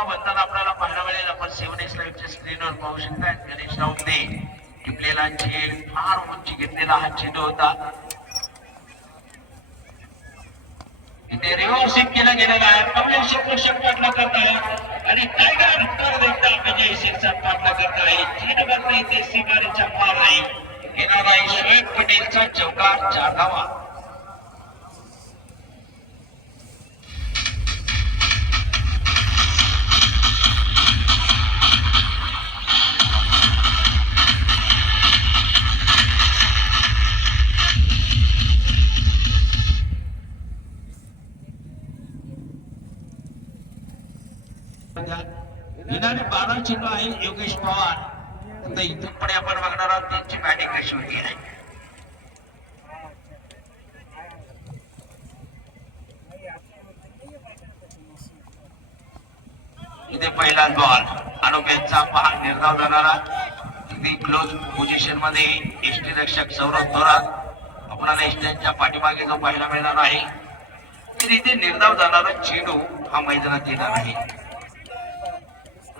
पुन्हा बनताना आपल्याला पाहायला मिळेल. आपण 7 लाईव्हच्या स्क्रीनवर पाहू शकता. गणेश राऊतने टिपलेला झेल फार उंची घेतलेला हा चेंडू होता. इथे रिव्हर्सिंग केला गेलेला आहे. कमलेश शिक्षक पाठला करतायत आणि टायगर परत एकदा विजय शिक्षक पाठला करताय. 3 नंबर इथे सीमारेच्या पार नाही. येणारा शोएब पटेलचा चौकार 4 धावा. विनाने 12 चेंडू आहे योगेश पवार. आता इथून पण आपण बघणार आहोत त्यांची बॅटिंग कशी होती आहे. इथे पहिला बॉल आरोग्यांचा पहा निर्धाव जाणारा अगदी क्लोज पोझिशन मध्ये एसटी रक्षक सौरभ थोरात आपल्याला एसटीच्या पाठीमागे जो पाहायला मिळणार आहे. तर इथे निर्धाव जाणारा चेंडू हा मैदानात येणार आहे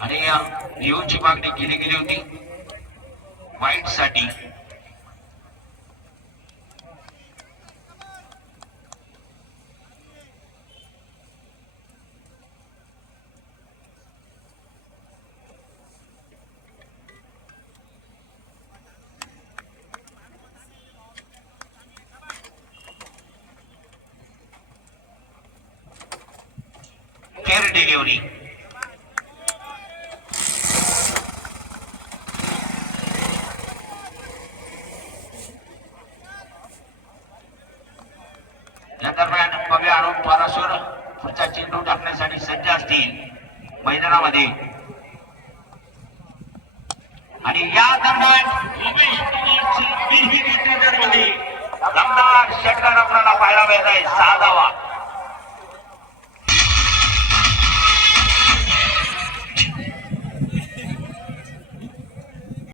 आणि व्ह्यूची मागणी केली गेली होती वाईट साठी. केअर डिलिव्हरी या दरम्यान पवे आरोप पारासूर पुढचा चेंडू टाकण्यासाठी सज्ज असतील मैदानामध्ये. आणि या दरम्यान दमदार षटकार आपल्याला पाहायला मिळत आहे. 6 धावा.